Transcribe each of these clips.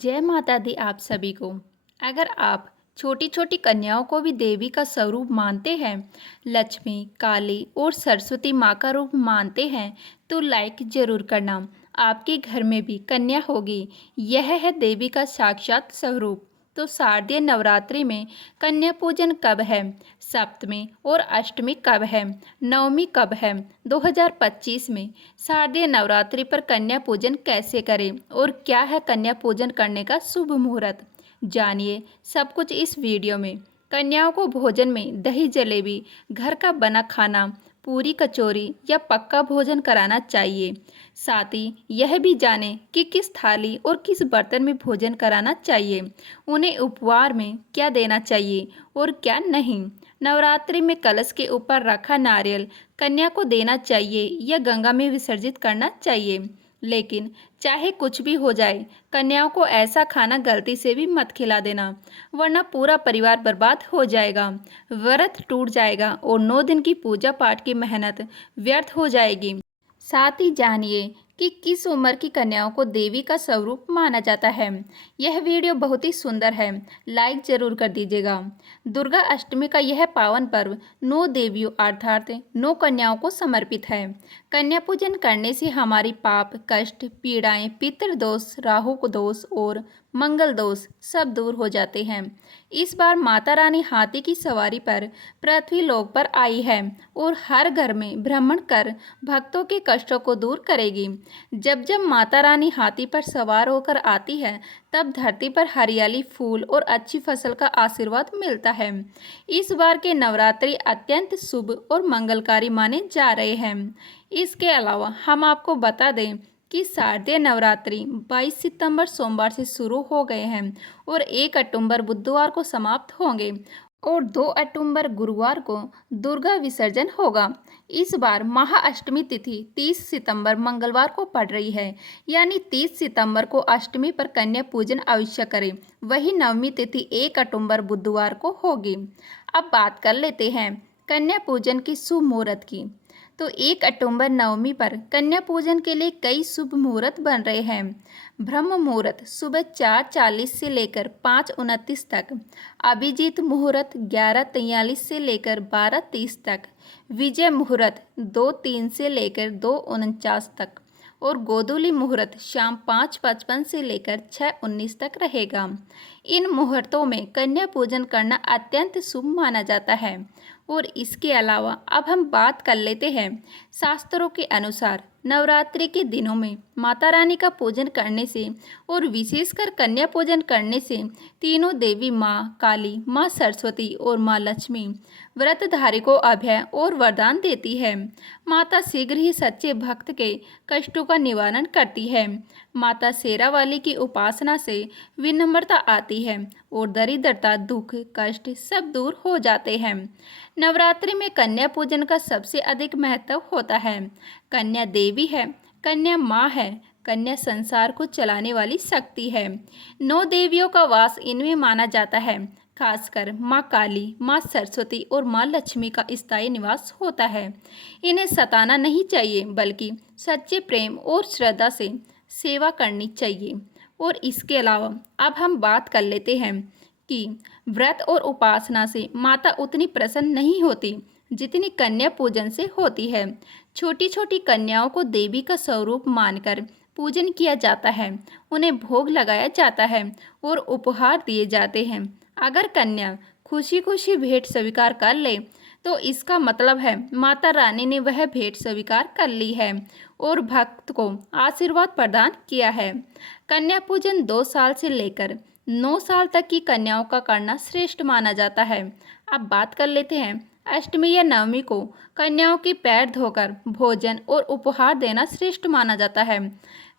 जय माता दी आप सभी को। अगर आप छोटी छोटी कन्याओं को भी देवी का स्वरूप मानते हैं, लक्ष्मी, काली और सरस्वती माँ का रूप मानते हैं, तो लाइक जरूर करना। आपके घर में भी कन्या होगी। यह है देवी का साक्षात स्वरूप। तो शारदीय नवरात्रि में कन्या पूजन कब है, सप्तमी और अष्टमी कब है, नवमी कब है, 2025 में शारदीय नवरात्रि पर कन्या पूजन कैसे करें और क्या है कन्या पूजन करने का शुभ मुहूर्त, जानिए सब कुछ इस वीडियो में। कन्याओं को भोजन में दही जलेबी, घर का बना खाना, पूरी कचौरी या पक्का भोजन कराना चाहिए। साथ ही यह भी जानें कि किस थाली और किस बर्तन में भोजन कराना चाहिए, उन्हें उपहार में क्या देना चाहिए और क्या नहीं। नवरात्रि में कलश के ऊपर रखा नारियल कन्या को देना चाहिए या गंगा में विसर्जित करना चाहिए। लेकिन चाहे कुछ भी हो जाए, कन्याओं को ऐसा खाना गलती से भी मत खिला देना, वरना पूरा परिवार बर्बाद हो जाएगा, व्रत टूट जाएगा और 9 दिन की पूजा पाठ की मेहनत व्यर्थ हो जाएगी। साथ ही जानिए कि किस उम्र की कन्याओं को देवी का स्वरूप माना जाता है। यह वीडियो बहुत ही सुंदर है, लाइक जरूर कर दीजिएगा। दुर्गा अष्टमी का यह पावन पर्व 9 देवियों अर्थात 9 कन्याओं को समर्पित है। कन्या पूजन करने से हमारी पाप, कष्ट, पीड़ाएं, पितृदोष, राहु को दोष और मंगल दोष सब दूर हो जाते हैं। इस बार माता रानी हाथी की सवारी पर पृथ्वी लोक पर आई है और हर घर में भ्रमण कर भक्तों के कष्टों को दूर करेगी। जब जब माता रानी हाथी पर सवार होकर आती है, तब धरती पर हरियाली, फूल और अच्छी फसल का आशीर्वाद मिलता है। इस बार के नवरात्रि अत्यंत शुभ और मंगलकारी माने जा रहे हैं। इसके अलावा हम आपको बता दें कि शारदीय नवरात्रि 22 सितंबर सोमवार से शुरू हो गए हैं और 1 अक्टूबर बुधवार को समाप्त होंगे और 2 अक्टूबर गुरुवार को दुर्गा विसर्जन होगा। इस बार महाअष्टमी तिथि 30 सितंबर मंगलवार को पड़ रही है, यानी 30 सितंबर को अष्टमी पर कन्या पूजन अवश्य करें। वही नवमी तिथि 1 अक्टूबर बुधवार को होगी। अब बात कर लेते हैं कन्या पूजन की शुभ मुहूर्त की। तो 1 अक्टूबर नवमी पर कन्या पूजन के लिए कई शुभ मुहूर्त बन रहे हैं। ब्रह्म मुहूर्त सुबह 4:40 से लेकर 5:29 तक, अभिजीत मुहूर्त 11:43 से लेकर 12:30 तक, विजय मुहूर्त 2:03 से लेकर 2:49 तक और गोधूली मुहूर्त शाम 5:55 से लेकर 6:19 तक रहेगा। इन मुहूर्तों में कन्या पूजन करना अत्यंत शुभ माना जाता है। और इसके अलावा अब हम बात कर लेते हैं शास्त्रों के अनुसार नवरात्रि के दिनों में माता रानी का पूजन करने से और विशेषकर कन्या पूजन करने से तीनों देवी माँ काली, माँ सरस्वती और माँ लक्ष्मी व्रतधारी को अभय और वरदान देती है। माता शीघ्र ही सच्चे भक्त के कष्टों का निवारण करती है। माता शेरावाली की उपासना से विनम्रता आती है और दरिद्रता, दुख, कष्ट सब दूर हो जाते हैं। नवरात्रि में कन्या पूजन का सबसे अधिक महत्व होता है। कन्या देवी है, कन्या माँ है, कन्या संसार को चलाने वाली शक्ति है। 9 देवियों का वास इनमें माना जाता है। खासकर माँ काली, माँ सरस्वती और माँ लक्ष्मी का स्थायी निवास होता है। इन्हें सताना नहीं चाहिए, बल्कि सच्चे प्रेम और श्रद्धा से सेवा करनी चाहिए। और इसके अलावा अब हम बात कर लेते हैं कि व्रत और उपासना से माता उतनी प्रसन्न नहीं होती जितनी कन्या पूजन से होती है। छोटी छोटी कन्याओं को देवी का स्वरूप मानकर पूजन किया जाता है, उन्हें भोग लगाया जाता है और उपहार दिए जाते हैं। अगर कन्या खुशी खुशी भेंट स्वीकार कर ले तो इसका मतलब है माता रानी ने वह भेंट स्वीकार कर ली है और भक्त को आशीर्वाद प्रदान किया है। कन्या पूजन 2 साल से लेकर 9 साल तक की कन्याओं का करना श्रेष्ठ माना जाता है। अब बात कर लेते हैं अष्टमी या नवमी को कन्याओं के पैर धोकर भोजन और उपहार देना श्रेष्ठ माना जाता है।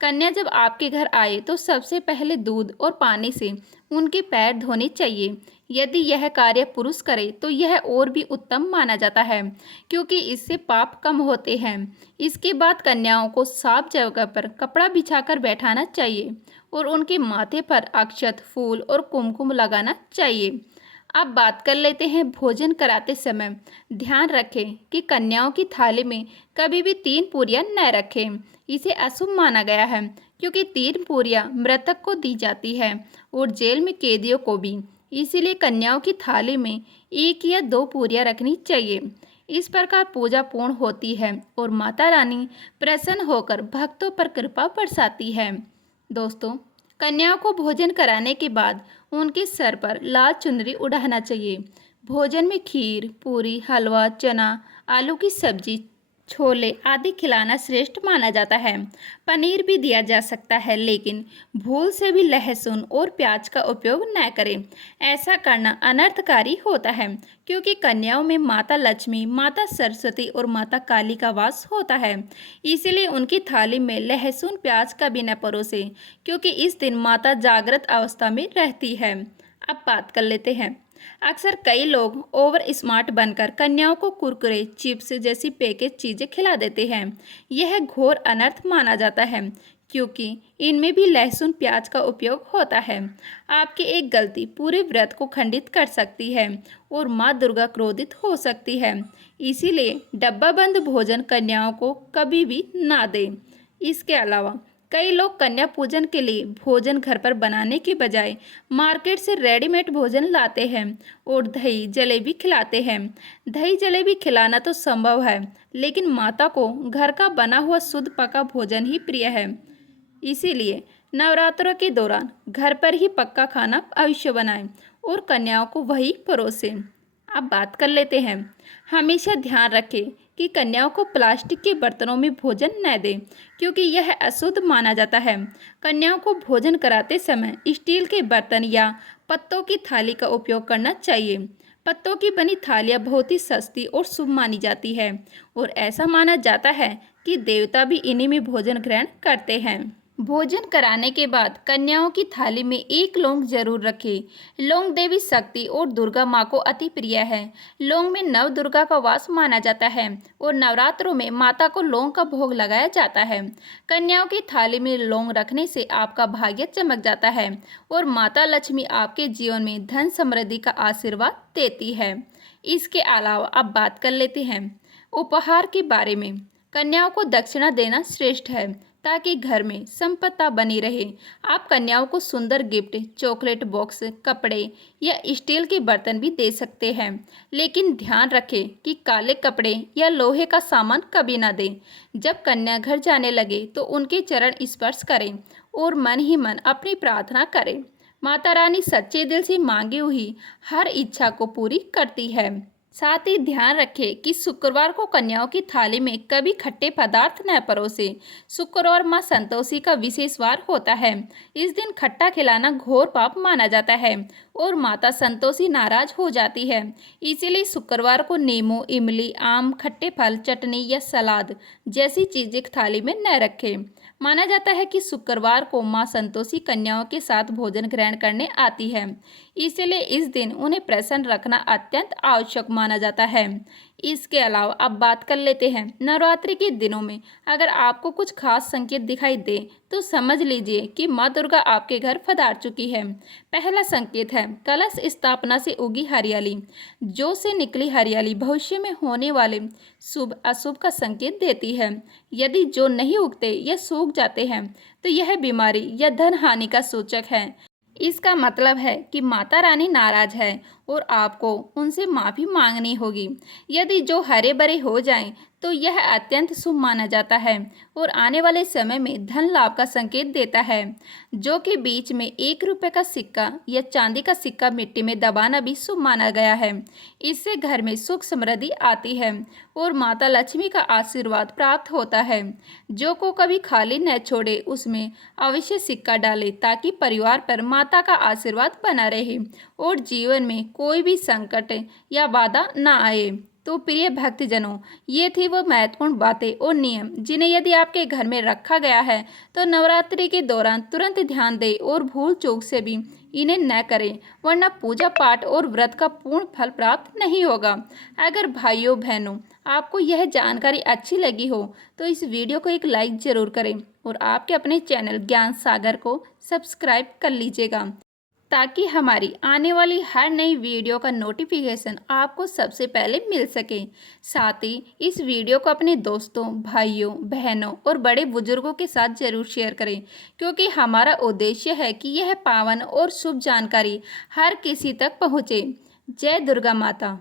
कन्या जब आपके घर आए तो सबसे पहले दूध और पानी से उनके पैर धोने चाहिए। यदि यह कार्य पुरुष करे तो यह और भी उत्तम माना जाता है, क्योंकि इससे पाप कम होते हैं। इसके बाद कन्याओं को साफ जगह पर कपड़ा बिछाकर बैठाना चाहिए और उनके माथे पर अक्षत, फूल और कुमकुम लगाना चाहिए। अब बात कर लेते हैं भोजन कराते समय ध्यान रखें कि कन्याओं की थाली में कभी भी 3 पूरियां न रखें। इसे अशुभ माना गया है, क्योंकि 3 पूरियां मृतक को दी जाती है और जेल में कैदियों को भी। इसीलिए कन्याओं की थाली में 1 या 2 पूरियां रखनी चाहिए। इस प्रकार पूजा पूर्ण होती है और माता रानी प्रसन्न होकर भक्तों पर कृपा बरसाती है। दोस्तों, कन्याओं को भोजन कराने के बाद उनके सर पर लाल चुनरी उड़ाना चाहिए। भोजन में खीर, पूरी, हलवा, चना, आलू की सब्जी, छोले आदि खिलाना श्रेष्ठ माना जाता है। पनीर भी दिया जा सकता है, लेकिन भूल से भी लहसुन और प्याज का उपयोग न करें। ऐसा करना अनर्थकारी होता है, क्योंकि कन्याओं में माता लक्ष्मी, माता सरस्वती और माता काली का वास होता है। इसीलिए उनकी थाली में लहसुन प्याज का भी न परोसें, क्योंकि इस दिन माता जागृत अवस्था में रहती है। अब बात कर लेते हैं। अक्सर कई लोग ओवर स्मार्ट बनकर कन्याओं को कुरकुरे, चिप्स जैसी पैकेज चीजें खिला देते हैं। यह घोर अनर्थ माना जाता है, क्योंकि इनमें भी लहसुन प्याज का उपयोग होता है। आपकी एक गलती पूरे व्रत को खंडित कर सकती है और माँ दुर्गा क्रोधित हो सकती है। इसीलिए डब्बा बंद भोजन कन्याओं को कभी भी ना दें। इसके अलावा कई लोग कन्या पूजन के लिए भोजन घर पर बनाने के बजाय मार्केट से रेडीमेड भोजन लाते हैं और दही जलेबी खिलाते हैं। दही जलेबी खिलाना तो संभव है, लेकिन माता को घर का बना हुआ शुद्ध पका भोजन ही प्रिय है। इसीलिए नवरात्रों के दौरान घर पर ही पक्का खाना अवश्य बनाएं और कन्याओं को वही परोसें। अब बात कर लेते हैं। हमेशा ध्यान रखें कि कन्याओं को प्लास्टिक के बर्तनों में भोजन न दें, क्योंकि यह अशुद्ध माना जाता है। कन्याओं को भोजन कराते समय स्टील के बर्तन या पत्तों की थाली का उपयोग करना चाहिए। पत्तों की बनी थालियाँ बहुत ही सस्ती और शुभ मानी जाती है और ऐसा माना जाता है कि देवता भी इन्हीं में भोजन ग्रहण करते हैं। भोजन कराने के बाद कन्याओं की थाली में 1 लौंग जरूर रखें। लौंग देवी शक्ति और दुर्गा माँ को अति प्रिय है। लौंग में नव दुर्गा का वास माना जाता है और नवरात्रों में माता को लौंग का भोग लगाया जाता है। कन्याओं की थाली में लौंग रखने से आपका भाग्य चमक जाता है और माता लक्ष्मी आपके जीवन में धन समृद्धि का आशीर्वाद देती है। इसके अलावा अब बात कर लेते हैं उपहार के बारे में। कन्याओं को दक्षिणा देना श्रेष्ठ है, ताकि घर में संपत्ति बनी रहे। आप कन्याओं को सुंदर गिफ्ट, चॉकलेट बॉक्स, कपड़े या स्टील के बर्तन भी दे सकते हैं, लेकिन ध्यान रखें कि काले कपड़े या लोहे का सामान कभी ना दें। जब कन्या घर जाने लगे तो उनके चरण स्पर्श करें और मन ही मन अपनी प्रार्थना करें। माता रानी सच्चे दिल से मांगी हुई हर इच्छा को पूरी करती है। साथ ही ध्यान रखें कि शुक्रवार को कन्याओं की थाली में कभी खट्टे पदार्थ न परोसें। शुक्रवार मां संतोषी का विशेष वार होता है। इस दिन खट्टा खिलाना घोर पाप माना जाता है और माता संतोषी नाराज हो जाती है। इसीलिए शुक्रवार को नींबू, इमली, आम, खट्टे फल, चटनी या सलाद जैसी चीजें थाली में न रखें। माना जाता है कि शुक्रवार को मां संतोषी कन्याओं के साथ भोजन ग्रहण करने आती है, इसलिए इस दिन उन्हें प्रसन्न रखना अत्यंत आवश्यक माना जाता है। इसके अलावा अब बात कर लेते हैं नवरात्रि के दिनों में अगर आपको कुछ खास संकेत दिखाई दे तो समझ लीजिए कि माँ दुर्गा आपके घर पधार चुकी है। पहला संकेत है कलश स्थापना से उगी हरियाली। जो से निकली हरियाली भविष्य में होने वाले शुभ अशुभ का संकेत देती है। यदि जो नहीं उगते या सूख जाते हैं तो यह बीमारी या धन हानि का सूचक है। इसका मतलब है कि माता रानी नाराज है और आपको उनसे माफ़ी मांगनी होगी। यदि जो हरे भरे हो जाएं तो यह अत्यंत शुभ माना जाता है और आने वाले समय में धन लाभ का संकेत देता है। जो कि बीच में 1 रुपये का सिक्का या चांदी का सिक्का मिट्टी में दबाना भी शुभ माना गया है। इससे घर में सुख समृद्धि आती है और माता लक्ष्मी का आशीर्वाद प्राप्त होता है। जो को कभी खाली न छोड़े उसमें अवश्य सिक्का डाले, ताकि परिवार पर माता का आशीर्वाद बना रहे और जीवन में कोई भी संकट या बाधा ना आए। तो प्रिय भक्तजनों, ये थी वो महत्वपूर्ण बातें और नियम जिन्हें यदि आपके घर में रखा गया है तो नवरात्रि के दौरान तुरंत ध्यान दें और भूल चूक से भी इन्हें न करें, वरना पूजा पाठ और व्रत का पूर्ण फल प्राप्त नहीं होगा। अगर भाइयों बहनों आपको यह जानकारी अच्छी लगी हो तो इस वीडियो को एक लाइक ज़रूर करें और आपके अपने चैनल ज्ञान सागर को सब्सक्राइब कर लीजिएगा। ताकि हमारी आने वाली हर नई वीडियो का नोटिफिकेशन आपको सबसे पहले मिल सके। साथ ही इस वीडियो को अपने दोस्तों, भाइयों, बहनों और बड़े बुजुर्गों के साथ ज़रूर शेयर करें, क्योंकि हमारा उद्देश्य है कि यह पावन और शुभ जानकारी हर किसी तक पहुँचे। जय दुर्गा माता।